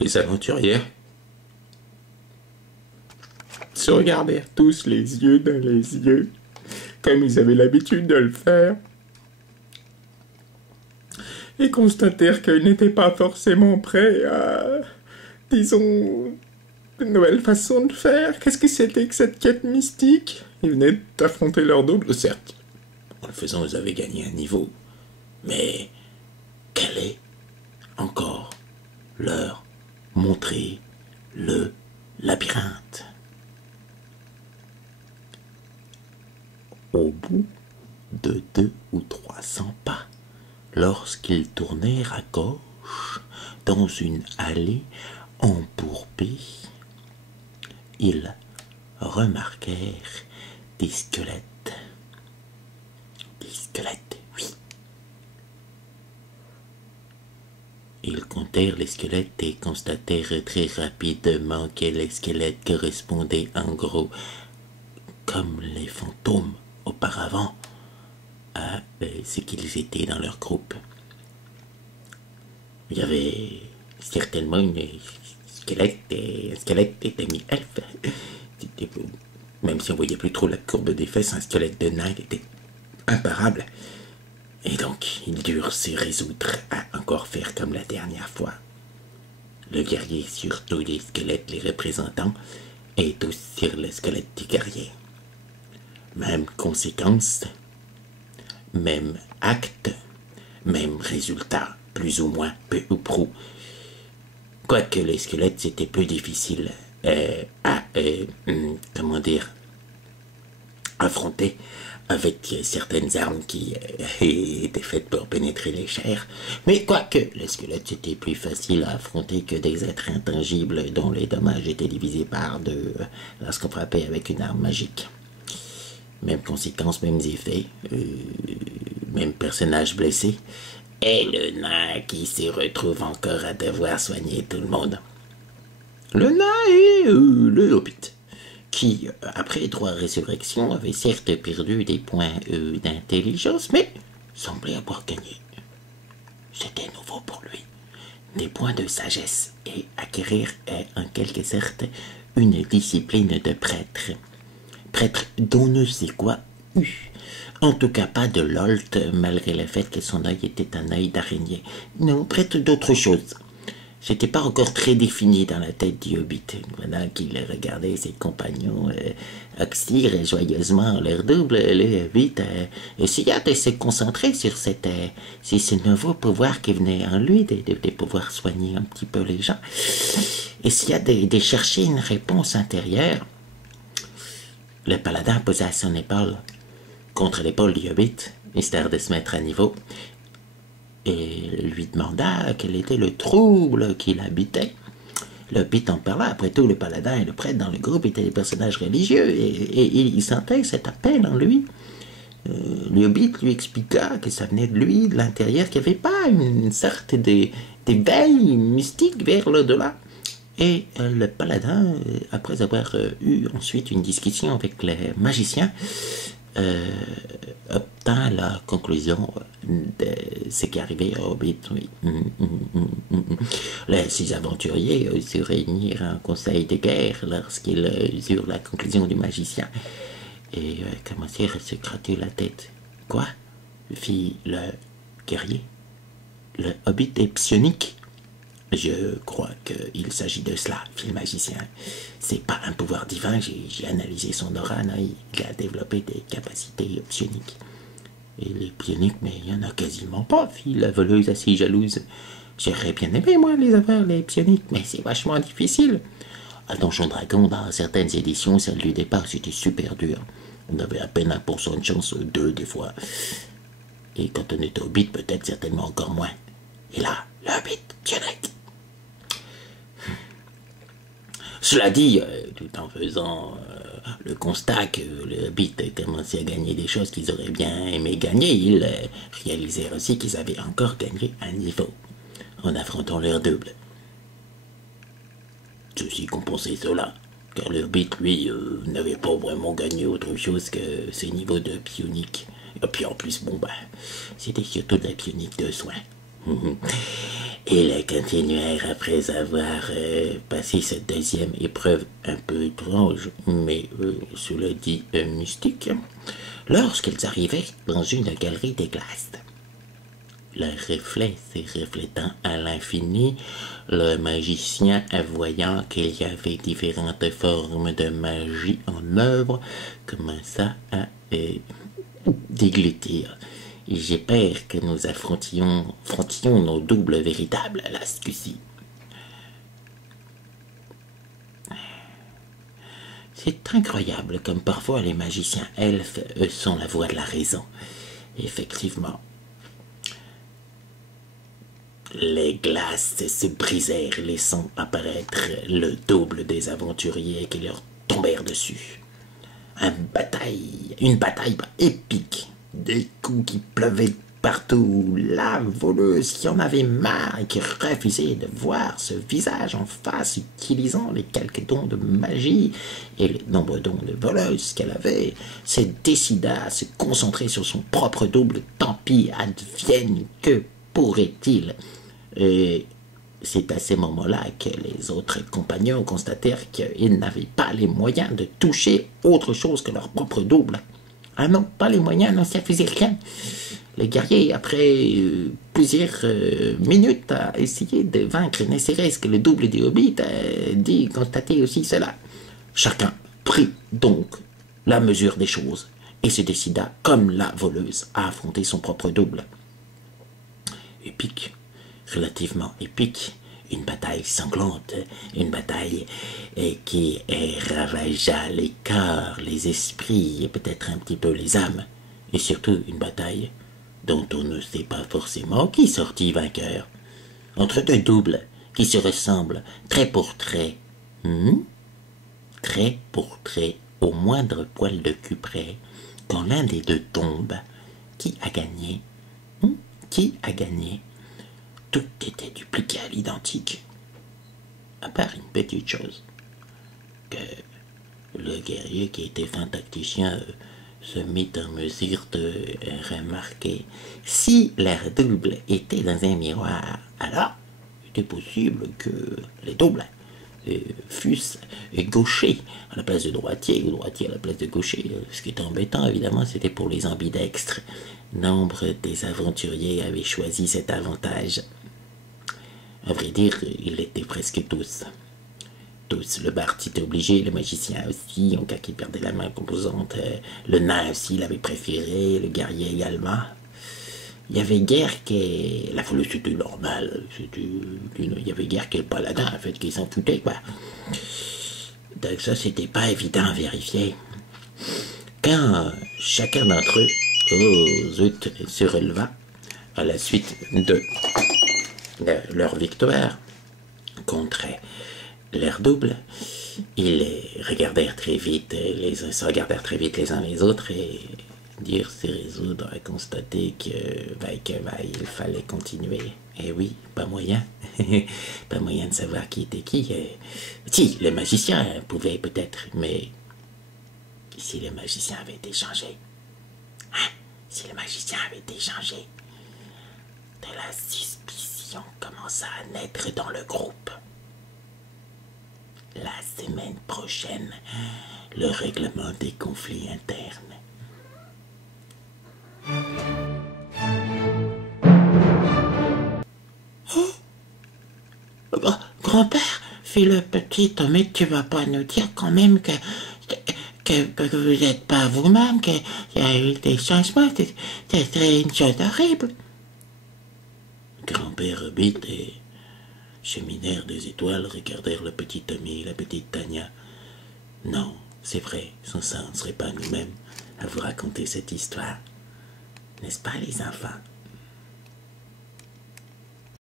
Les aventuriers se regardèrent tous les yeux dans les yeux, comme ils avaient l'habitude de le faire, et constatèrent qu'ils n'étaient pas forcément prêts à, disons, une nouvelle façon de faire. Qu'est-ce que c'était que cette quête mystique? Ils venaient d'affronter leur double, certes. En le faisant, vous avez gagné un niveau. Mais quel est encore leur montrer le labyrinthe? Au bout de 200 ou 300 pas, lorsqu'ils tournèrent à gauche dans une allée embourbée, ils remarquèrent des squelettes. Des squelettes, oui. Ils comptèrent les squelettes et constatèrent très rapidement que les squelettes correspondaient en gros, comme les fantômes auparavant, à ce qu'ils étaient dans leur groupe. Il y avait certainement un squelette demi-elfe. Même si on voyait plus trop la courbe des fesses, un squelette de nain était imparable. Et donc, ils durent se résoudre à encore faire comme la dernière fois. Le guerrier sur tous les squelettes les représentant, et tous sur le squelette du guerrier. Même conséquence, même acte, même résultat, plus ou moins, peu ou prou. Quoique les squelettes, c'était peu difficile à, affronter avec certaines armes qui étaient faites pour pénétrer les chairs. Mais quoique les squelettes, c'était plus facile à affronter que des êtres intangibles dont les dommages étaient divisés par deux lorsqu'on frappait avec une arme magique. Même conséquences, mêmes effets, même personnage blessé, et le nain qui se retrouve encore à devoir soigner tout le monde. Le nain et le hobbit, qui, après 3 résurrections, avait certes perdu des points d'intelligence, mais semblait avoir gagné. C'était nouveau pour lui. Des points de sagesse et acquérir en quelque sorte une discipline de prêtre. Prêtre dont ne sait quoi eu. En tout cas pas de Lolt, malgré le fait que son œil était un œil d'araignée. Non, prêtre d'autre chose. C'était pas encore très défini dans la tête du hobbit. Pendant qu'il regardait ses compagnons oxyre joyeusement leur double, le hobbit essaya de se concentrer sur ce nouveau pouvoir qui venait en lui, de pouvoir soigner un petit peu les gens. Essaya de chercher une réponse intérieure. Le paladin posa son épaule contre l'épaule du hobbit, histoire de se mettre à niveau, et lui demanda quel était le trouble qui l'habitait. Le hobbit en parla. Après tout, le paladin et le prêtre dans le groupe étaient des personnages religieux, et il sentait cet appel en lui. Le hobbit lui expliqua que ça venait de lui, de l'intérieur, qu'il n'y avait pas une sorte d'éveil mystique vers l'au-delà. Et le paladin, après avoir eu ensuite une discussion avec les magiciens, obtint la conclusion de ce qui arrivait au Hobbit. Oui. Les 6 aventuriers se réunirent en conseil de guerre lorsqu'ils eurent la conclusion du magicien et commencèrent à se gratter la tête. Quoi? Fit le guerrier. Le Hobbit est psionique? Je crois qu'il s'agit de cela, fit le magicien. C'est pas un pouvoir divin, j'ai analysé son aura, non, il a développé des capacités psioniques. Et les psioniques, mais il y en a quasiment pas, fit la voleuse assez jalouse. J'aurais bien aimé, moi, les avoir, les psioniques, mais c'est vachement difficile. À Donjon Dragon, dans certaines éditions, celle du départ, c'était super dur. On avait à peine 1% de chance, 2 des fois. Et quand on était Hobbit, peut-être certainement encore moins. Et là, le Hobbit, psionique. Cela dit, tout en faisant le constat que le Hobbit commençait à gagner des choses qu'ils auraient bien aimé gagner, ils réalisèrent aussi qu'ils avaient encore gagné un niveau en affrontant leur double. Ceci compensait cela, car le Hobbit, lui, n'avait pas vraiment gagné autre chose que ses niveaux de psionique. Et puis en plus, bon, c'était surtout de la psionique de soins. Ils continuèrent après avoir passé cette deuxième épreuve un peu étrange, mais cela dit mystique, lorsqu'ils arrivaient dans une galerie des glaces. Leurs reflets se reflétant à l'infini, le magicien, voyant qu'il y avait différentes formes de magie en œuvre, commença à déglutir. J'ai peur que nous affrontions nos doubles véritables là, ce coup-ci. C'est incroyable comme parfois les magiciens elfes sont la voix de la raison. Effectivement. Les glaces se brisèrent, laissant apparaître le double des aventuriers qui leur tombèrent dessus. Une bataille épique, des coups qui pleuvaient partout, la voleuse qui en avait marre et qui refusait de voir ce visage en face, utilisant les quelques dons de magie et les nombreux dons de voleuse qu'elle avait, se décida à se concentrer sur son propre double. Tant pis, advienne, que pourrait-il? Et c'est à ces moments-là que les autres compagnons constatèrent qu'ils n'avaient pas les moyens de toucher autre chose que leur propre double. Ah non, pas les moyens, non, ça faisait rien. Les guerriers, après plusieurs minutes à essayer de vaincre ne serait-ce que le double du hobbit, dit constater aussi cela. Chacun prit donc la mesure des choses et se décida, comme la voleuse, à affronter son propre double. Épique, relativement épique, une bataille sanglante, une bataille qui ravagea les cœurs, les esprits et peut-être un petit peu les âmes, et surtout une bataille dont on ne sait pas forcément qui sortit vainqueur, entre deux doubles qui se ressemblent trait pour trait, trait pour trait, au moindre poil de cul près, quand l'un des deux tombe, qui a gagné? Qui a gagné? Tout était dupliqué à l'identique, à part une petite chose, que le guerrier qui était fin tacticien se mit en mesure de remarquer. Si leur double était dans un miroir, alors il était possible que les doubles fussent gauchers à la place de droitier, ou droitier à la place de gaucher. Ce qui est embêtant, évidemment, c'était pour les ambidextres. Nombre des aventuriers avaient choisi cet avantage. À vrai dire, ils l'étaient presque tous. Tous. Le Bart était obligé, le magicien aussi, en cas qu'il perdait la main composante. Le nain aussi l'avait préféré, le guerrier également. Il y avait guère que... La folie, c'était normal. Il y avait guère que le paladin, en fait, qui s'en foutait, quoi. Donc ça, c'était pas évident à vérifier. Quand chacun d'entre eux, oh zut, se releva à la suite de leur victoire contre leur double, ils regardèrent très vite, se regardèrent très vite les uns les autres et durent se résoudre à constater que, vaille que vaille, il fallait continuer. Et oui, pas moyen, pas moyen de savoir qui était qui. Si, le magicien pouvait peut-être, mais si le magicien avait été changé, si le magicien avait été changé, de la suspicion commença à naître dans le groupe. La semaine prochaine, le règlement des conflits internes. Oh, grand-père, fit le petit, mais tu vas pas nous dire quand même que vous n'êtes pas vous-même, qu'il y a eu des changements, c'est une chose horrible. Grand-père Hobbit et cheminèrent des étoiles, regardèrent le petit Tommy et la petite Tania. Non, c'est vrai, ça ne serait pas nous-mêmes à vous raconter cette histoire. N'est-ce pas, les enfants?